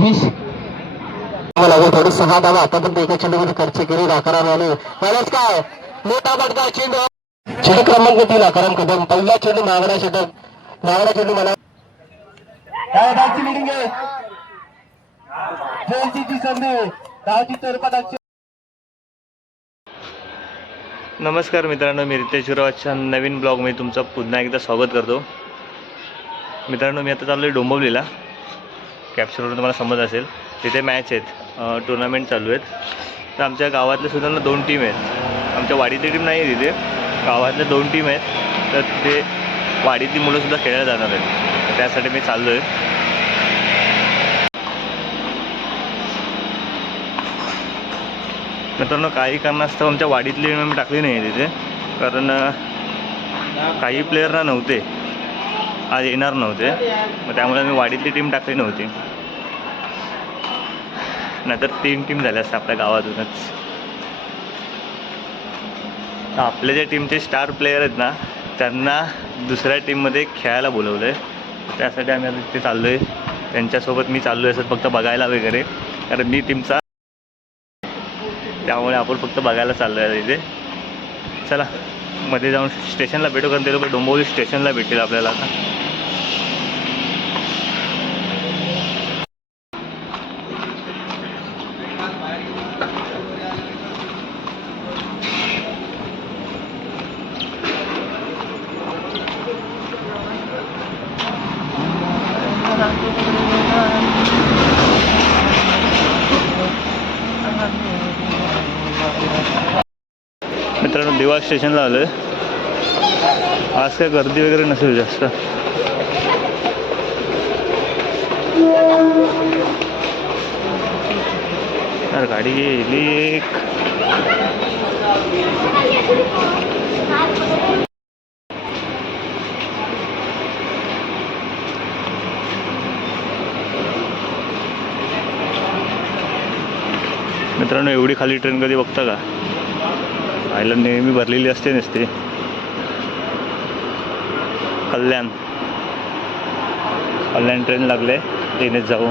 20 थोडी 6 धावा आतापर्यंत एका चेंडूमध्ये खर्च केली आकाराने. बरंच काय मोठा फटका चेंडू क्रमांक 3 आकाराम कदम. पहिला चेंडू नागडा चेंडू मला काय धावची लिडिंग आहे. जयंतीची संधी धावची तोरपटाची. नमस्कार मित्रांनो, मी रितेश गुरवाच्या नवीन ब्लॉगमध्ये तुमचं पुन्हा एकदा स्वागत करतो. मित्रांनो, मी आता चाललो आहे डोंबिवलीला. कॅप्चरवरून तुम्हाला समज असेल तिथे मॅच आहेत, टुर्नामेंट चालू आहेत. तर आमच्या गावातल्या सुद्धा 2 टीम आहेत. आमच्या वाडीतली टीम नाही आहे तिथे, गावातल्या 2 टीम आहेत. तर तिथे वाडीतली मुलंसुद्धा खेळायला जाणार आहेत. तर त्यासाठी मी चाललो आहे. मित्रांनो, काही कारणास्तव आमच्या वाडीतली मी टाकली नाही तिथे, कारण काही प्लेयरना नव्हते, आज येणार नव्हते. मग त्यामुळे मी वाडीतली टीम टाकली नव्हती. नाहीतर 3 टीम झाल्या असतात आपल्या गावातूनच. आपल्या ज्या टीमचे स्टार प्लेयर आहेत ना, त्यांना दुसऱ्या टीममध्ये खेळायला बोलवलं आहे. त्यासाठी आम्ही आता तिथे चाललो आहे. त्यांच्यासोबत मी चाललो आहे असं फक्त बघायला वगैरे, कारण मी टीमचा, त्यामुळे आपण फक्त बघायला चाललो आहे तिथे. चला मध्ये जाऊन स्टेशनला भेटू, कारण ते लोक डोंबिवली स्टेशनला भेटतील आपल्याला आता. मित्रांनो, दिवाळ स्टेशनला आलो आहे. आज काय गर्दी वगैरे नसेल जास्त. यार गाडी गेली एक. मित्रांनो, एवढी खाली ट्रेन कधी बघता का? आयला नेहमी भरलेली असते नसते. कल्याण ट्रेन लागले, तिनेच जाऊ.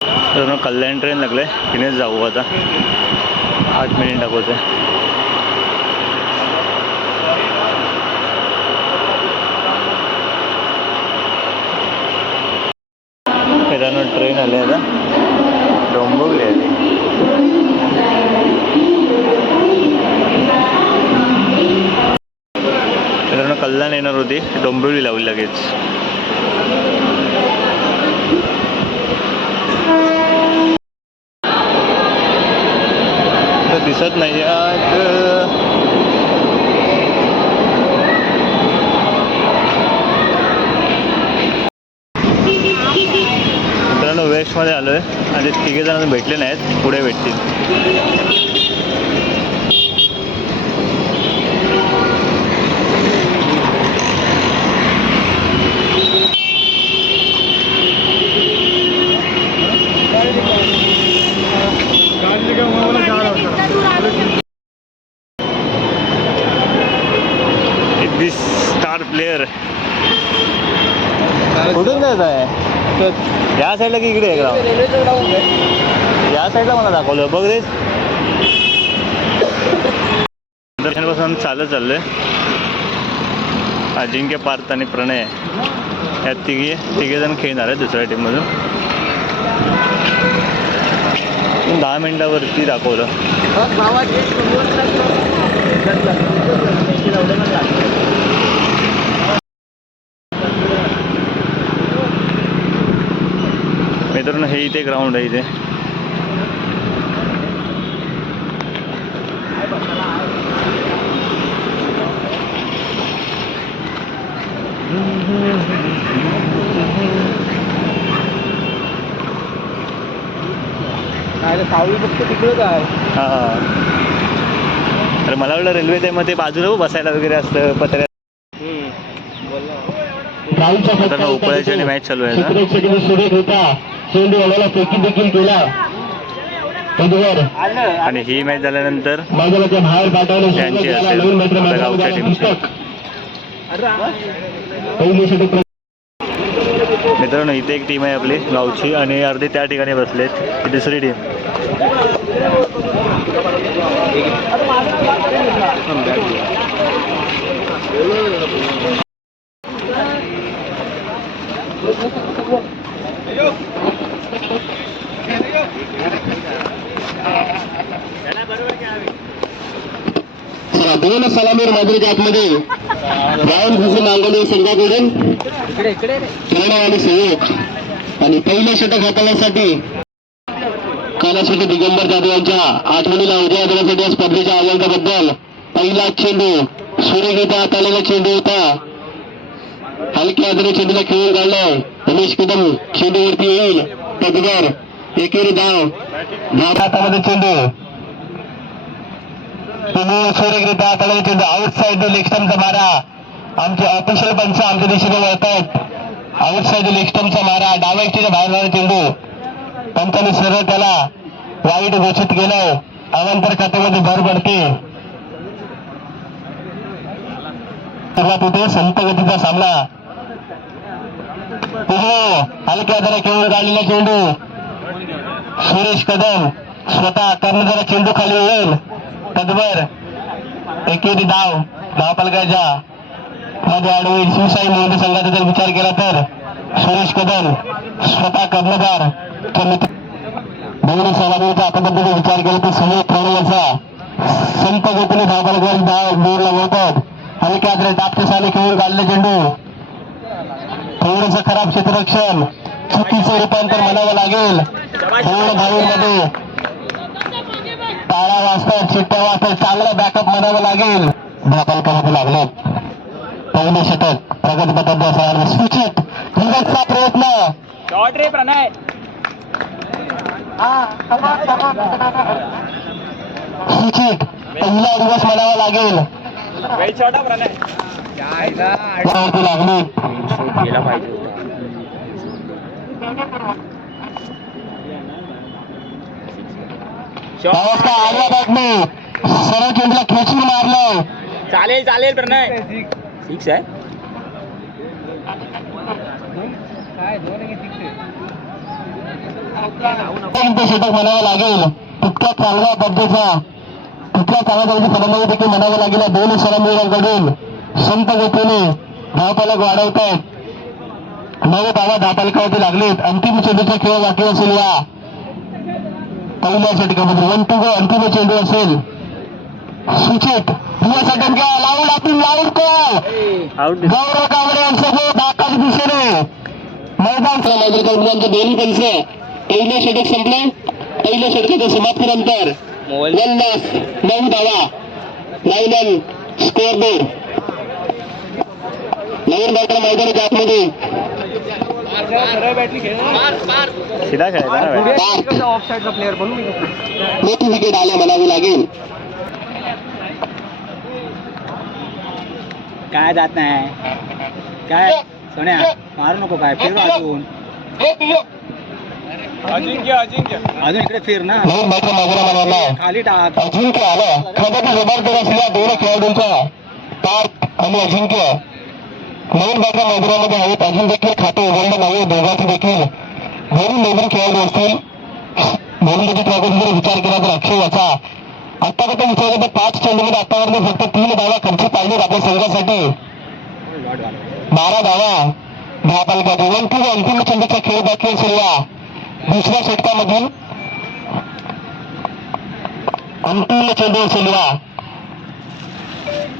तर कल्याण ट्रेन लागले, तिनेच जाऊ. आता 8 मिनिट दाखवते. मित्रांनो, ट्रेन आली आता, डोंबिवली आली. मित्रांनो, कल्याण येणार होती, डोंबिवली लावली लगेच. तर दिसत नाही मित्रांनो, वेस्टमध्ये आलो आहे आणि 3 जण भेटले नाहीत, पुढे भेटतील. स्टार प्लेयर कुठून जायचं आहे? या साईडला की इकडे आहे ग्राउंड? या साईडला मला दाखवलं बघ रे. दर्शनपासून चाललोय. अजिंक्य, पार्थ आणि प्रणय या तिघे जण खेळणार आहे दुसऱ्या टीममधून. 10 मिनिटावरती दाखवलं. मित्रांनो, हे इथे ग्राउंड आहे. इथे सावली फक्त तिकडंच आहे. हां, अरे मला वाटलं रेल्वे ते मग ते बाजूला बसायला वगैरे असतं पत्र्यात. उपळ्याची आणि मॅच चालू आहे. आणि ही मॅच झाल्यानंतर त्यांची असेल गावच्या टीमची. मित्रांनो इथे एक टीम आहे आपली गावची आणि अर्धे त्या ठिकाणी बसलेत. ही दुसरी टीम. चला दोन सलामीर मैदानाच्या आतमध्ये राऊंड घुसून नांगवणे संघाकडून प्रेरणा आणि सहयोग आणि पहिलं षटक हाताळण्यासाठी कालासाठी दिगंबर जाधव यांच्या आठवणीला उद्या देण्यासाठी या स्पर्धेच्या आयोजनाबद्दल पहिला चेंडू सूर्यगीता हाताळलेला चेंडू होता. हलक्या हाताने चेंडूला खेळून काढलाय. रमेश कदम चेंडूवरती येईल. पदवर एकेरी धाव हातामध्ये चेंडू सूर्यगीता हाताळलेला चेंडू आउटसाइड लेग स्टंपचा मारा. आमचे ऑफिशियल पंच आमच्या दिशेने वळतात. आउटसाइड लेग स्टंपचा मारा डाव्या इष्टीच्या बाहेर जाणारा चेंडू पंचाने सरळ त्याला वाईट घोषित केलंय. अवांतर खात्यामध्ये भर पडते. सुरुवात होते संत गतीचा सामना. हलक्या हाताने खेळून काढलेला चेंडू सुरेश कदम स्वतः कर्णधारा चेंडू खाली होईल. तदवर एकेरी धाव फलकाच्या मध्ये आडवी शिवसाई मोदी संघाचा जर विचार केला तर सुरेश कदम स्वतः कर्णधार दोन्ही सलामीचा आपण जर विचार केला तर सुनील प्रणय यांचा संत गतीने धाव बोर लगवतात. हलक्या हाताने टापच्या साली खेळून काढले चेंडू थोडंसं खराब क्षेत्ररक्षण चुकीचं रूपांतर म्हणावं लागेल. पूर्ण धावीमध्ये टाळा वाजतात चिट्ट्या वाजतात चांगला बॅकअप म्हणावं लागेल. धापालकामध्ये लागले पहिले षटक प्रगती पथक सूचित हिंगटचा प्रयत्न शॉट रे प्रणय. सूचित पहिला दिवस म्हणावा लागेल. वेळ शॉट प्रणय. लागली गेला पाहिजे. आल्या बॅटने सरळ चेंडूला खेचून मारलं. चालेल चालेल प्रणय. सिक्स आहे. षटक म्हणावं लागेल. तितक्या चांगल्या दर्जाचा फलंदाजी देखील म्हणावं लागेल. दोन्ही सलामीरांकडून संत गतीने धावफलक वाढवतात. 9 धावा धावफलकावरती लागलेत. अंतिम चेंडूचा खेळ बाकी असेल. या पहिल्या षटकामध्ये 1-2 अंतिम चेंडू असेल. सूचित लाऊड गौरव कांबळे यांच्यासोबत आकाश दिशेने मैदानाच्या दोन्ही पंच पहिलं षटक संपलं. पहिल्या षटकाच्या समाप्तीनंतर 9 धावा 9 स्कोअर बोर्ड नवीन बॅटर मैदानाच्या आतमध्ये शिदा खेळायचा ऑफसाइडचा प्लेअर बनून मोठी विकेट आल्या म्हणावी लागेल. काय जात नाही काय सोन्या मारू नको काय फिर अजून इकडे फिर ना. नवीन बॅटर मैदानामध्ये खाली टाक. अजिंक्य आलं. खरं जबरदस्त असलेल्या दोन खेळाडूंचा पार्थ आणि अजिंक्य नवीन बॅटर मैदानामध्ये आहेत. अजून देखील खाते उघडलं नाही. दोघांचे देखील दोन्ही नवीन खेळाडू असतील. दोन्ही जर विचार केला तर अक्षय याचा आतापर्यंत विचार केला तर 5 चेंडूमध्ये आतापर्यंत फक्त 3 धावा खर्च पाहिजेत आपल्या संघासाठी. 12 धावा धावफलकाचे 1-2 अंतिम चेंडूचा खेळ बाकी असेल. या दुसऱ्या षटकामधील अंतिम चेंडू असेल. या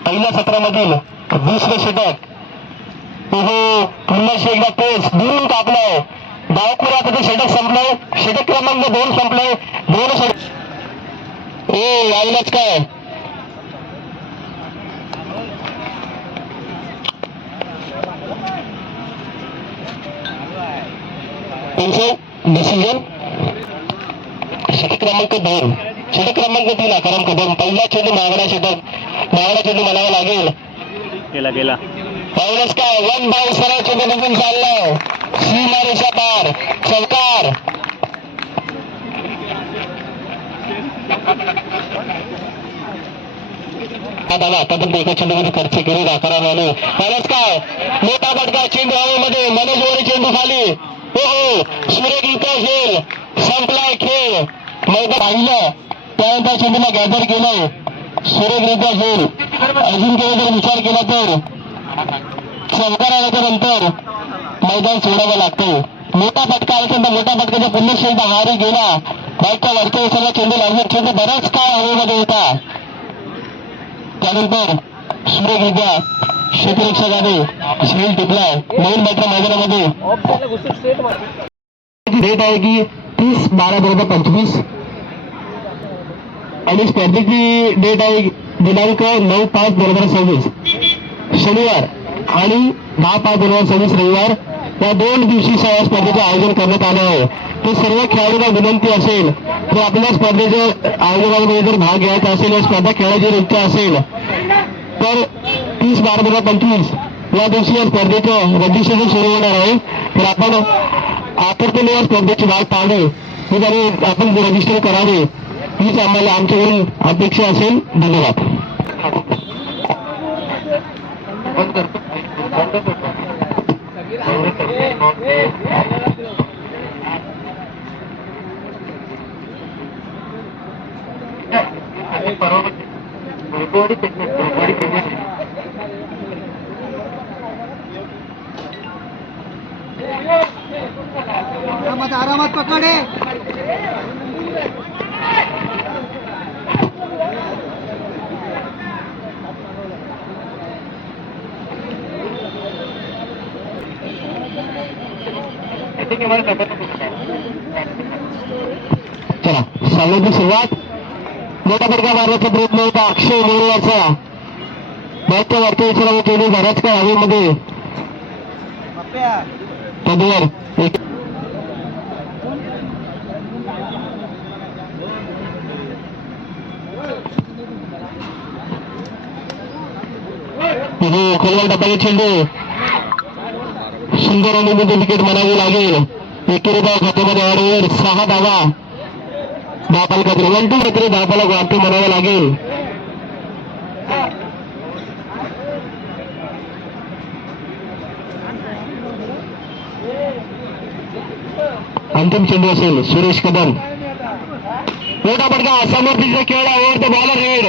पहिल्या सत्रामधील 20वे षटक. पुन्हा एकदा तेच दुरून कापलंय. डावखुऱ्याचं ते षटक संपलंय. षटक क्रमांक 2 संपलंय. 2 षटक यायलाच काय डिसिजन. षटक क्रमांक 2 षटक क्रमांक 3 आकाराम कदम पहिला चेंडू मागणा चेंडू म्हणावा लागेल. गेला पाहिलंच काय 1 बाय सरळ चेंडू निघून चाललाय. सीमारेषा पार चौकार. धावा आतापर्यंत एका चेंडूमध्ये खर्च केले राखाराने. बरंच काय मोठा फटका चेंडू हवेमध्ये, मनोज मोरे चेंडू खाली. हो सूर्यगीता खेळ संपलाय, खेळ मैदान पाहिलं त्यानंतर चेंडूला गॅदर केलंय. सूर्यगीता खेळ अजून काही जर विचार केला तर चौकार आल्याच्या नंतर मैदान सोडावं लागतं. मोठा फटका आल्यानंतर मोठा फटकाच्या पुन्हा चेंडू हारी गेला. बॅटच्या वरच्या दिशेला चेंडू लागला, चेंडू बराच काळ हवेमध्ये होता. त्यानंतर सूर्यगीता क्षेत्ररक्षकाने झेल टिपलाय. नवीन बॅटर मैदानामध्ये डेट आहे की 30/12/2025 आणि स्पर्धेची डेट आहे दिनांक 9/5/2026 शनिवार आणि 10/5/2026 रविवार या 2 दिवशी स्पर्धेचे आयोजन करण्यात आले आहे. ते सर्व खेळाडूंना विनंती असेल की आपल्या स्पर्धेच्या आयोजनामध्ये जर भाग घ्यायचा असेल या स्पर्धा खेळायची इच्छा असेल तर 30/12/2025 या दिवशी या स्पर्धेचं रजिस्ट्रेशन सुरू होणार आहे. तर आपण आतुरतेने या स्पर्धेची वाट पाहावी ही आपण रजिस्टर करावे हीच आम्हाला आमच्याकडून अपेक्षा असेल. धन्यवाद. आरामात पकडे. चला सामन्याची सुरुवात. मोठा फटका मारण्याचा प्रयत्न होता अक्षय मोरे याचा. बॅटच्या वरच्या दिशेला चेंडू बराच काळ हवेमध्ये पदवर खोलवर टप्प्याचे चेंडू सुंदर आणि विकेट म्हणावी लागेल. एकेरी खात्यामध्ये ऑर्डर 6 धावा 10 पालकातील 1-2 काहीतरी 10 पालक वाटते म्हणावं लागेल. अंतिम चेंडू असेल सुरेश कदम. मोठा फटका समोर खेळला ओव्हर द बॉलर हेड.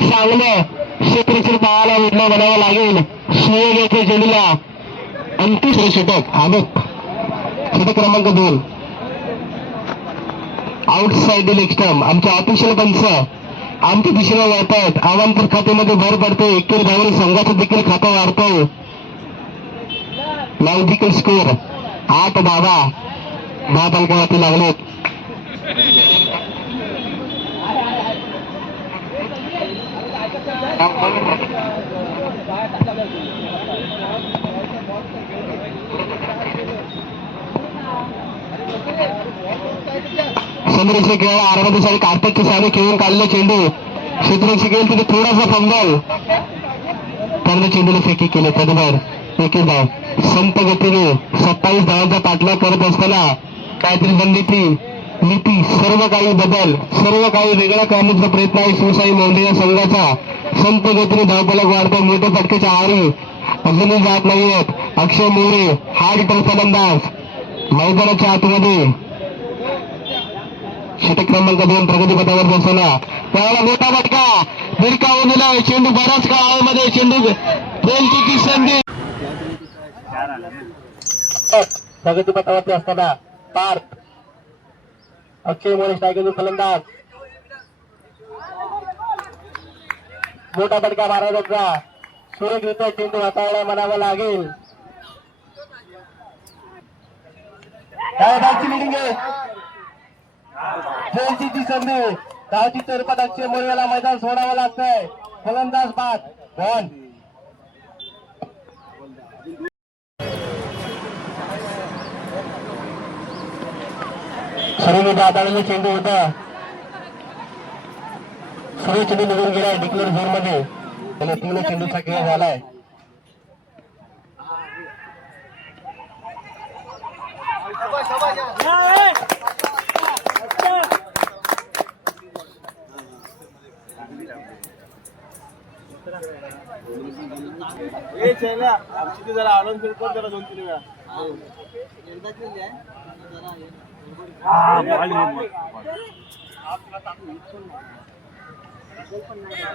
चांगलं क्षेत्रक्षण पाहायला भेटलं म्हणावं लागेल. सूर्यगीता चेंडूला अंतिम षटक आदक षटक क्रमांक 2 आउटसाइड लेग स्टंप. आमच्या ऑफिशियल पंच आमच्या दिशेने वळतायत. आवांतर खात्यामध्ये भर पडते. एकेरी धावून संघाचं देखील खातं वाढतंय. लॉजिकल स्कोर 8 धावा 10 पालकावरती लागलेत. समोरचे खेळ आरामात साडी कार्तिकची साडी खेळून काढले. चेंडू क्षेत्राची खेळ तिथे थोडासा फंगल त्यांना चेंडूला फेकी केले. तदबार एक धाव. संत गतीने 27 धावांचा पाठलाग करत असताना काहीतरी रणनीती नीती सर्व काही बदल सर्व काही वेगळा करण्याचा प्रयत्न आहे शिवसाई मोंढे या संघाचा. संत गतीने धावफलक वाढतो. मोठ्या फटकेच्या आहारी अजूनही जात नाहीयेत. अक्षय मोरे हार्ड हिटर फलंदाज मैदानाच्या आतमध्ये षटक क्रमांक 2 प्रगतीपथावर बसवला. त्यावेळेला मोठा फटका भिरकावून दिला. चेंडू बराच काळामध्ये चेंडू गोलकीची संधी प्रगतीपथावरती असताना पार्थ अक्षय मोरे स्ट्रायकर फलंदाज. मोठा फटका महाराजांचा. सूर्यगीता चेंडू हाताळला म्हणावा लागेल. काय धावची लिडिंग आहे. जयंतीची संधी धावची स्वरूपात अक्षय मोरेला मैदान सोडावं लागतंय. फलंदाज बाद बॉल. सूर्यगीता हाताळलेला चेंडू होता. सूर्य चेंडू निघून गेलाय डिक्लेअर झोन मध्ये. त्याला 3 चेंडूचा खेळ झालाय. जरा आडून फिरकर जरा 2-3 वेळा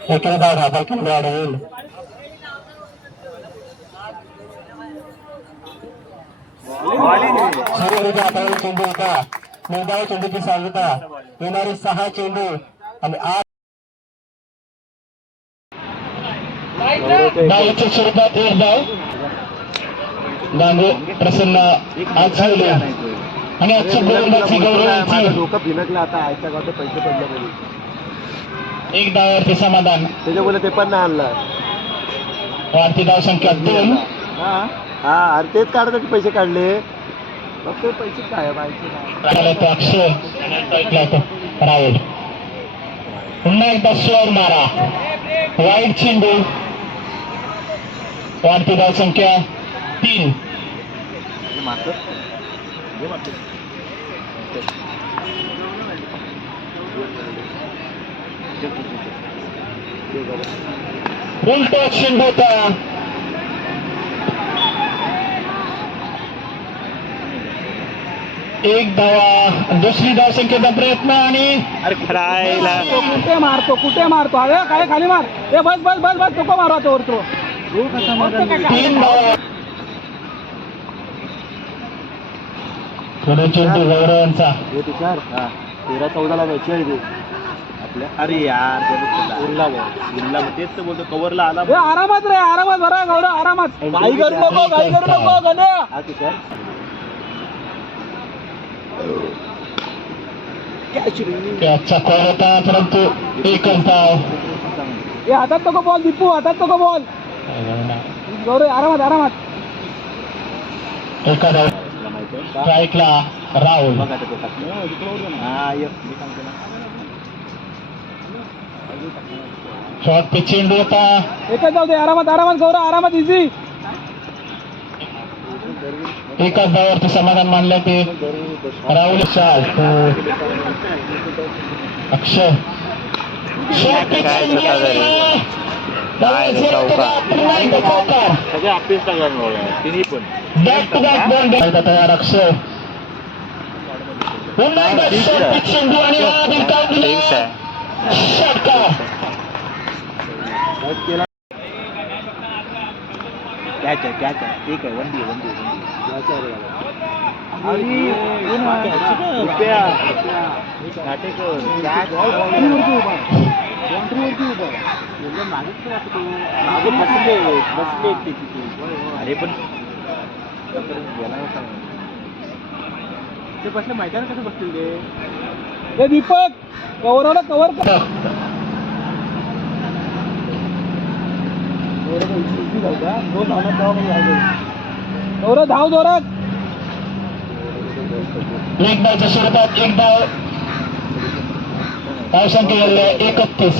एकेका धाबा केंद्र अडवून सूर्यविजय हाताळून चेंडू होता. निर्धाव चेंडूची सांगता येणारे 6 चेंडू आणि 8 डावीच्या स्वरूपात 1 धाव. गांगे प्रसन्न आचवले आणि आजची गोलंदाजी गौरवाची डोकं भिनकलं आता आयच्या गावचे पैसे पडले तरी 1 धावावरती समाधान. त्याच्यामुळे ते पण नाही आणलं. वाढती धाव संख्या 2. हा अरे तेच काढतात पैसे काढले मग ते पैसे काय तो अक्षय तो राहुल पुन्हा एकदा स्लोअर मारा. वाईट चेंडू. वाढती धाव संख्या 3. उलटा चेंडू होता. एक धावा. दुसरी धाव संख्येचा प्रयत्न आणि राहिला. कुठे मारतो अरे काय खाली मार ए बस बस बस बस नको मारा तो वरतो 3 धावा. थोडे चेंडू गौरवांचा 13-14 मॅच आहे आपल्या. अरे यार उरला तेच तर बोलतो कव्हरला आला आरामात रे आरामात बरा गौरव आरामात काही करू नको गण्या. त्याचा कॉल होता परंतु एकच धाव. ए हातात नको बॉल दीपू हातात नको बॉल गौरव आरामात एका धाव. स्ट्राईकला राहुल. शॉर्ट पे चेंडू होता. एकच जाऊ दे आरामात गौरव आरामात इझी. एकाच धावावरती समाधान मानलं ते राहुल. अक्षय शॉर्ट पे चेंडू सगळे अपेक्षा तिन्ही पण बॅक टू बॅक बॉल तयार. अक्षय पुन्हा एकदा शॉर्ट पे चेंडू आणि हा बिलकावून षटकार. कॅच आहे ठीक आहे वंडी अरे पण ते बसले माहिती ना कसं बसतील ते दीपक कव्हरला कव्हर धाव जोरात. एक धावच्या स्वरूपात 1 धाव. धाव संख्या 31.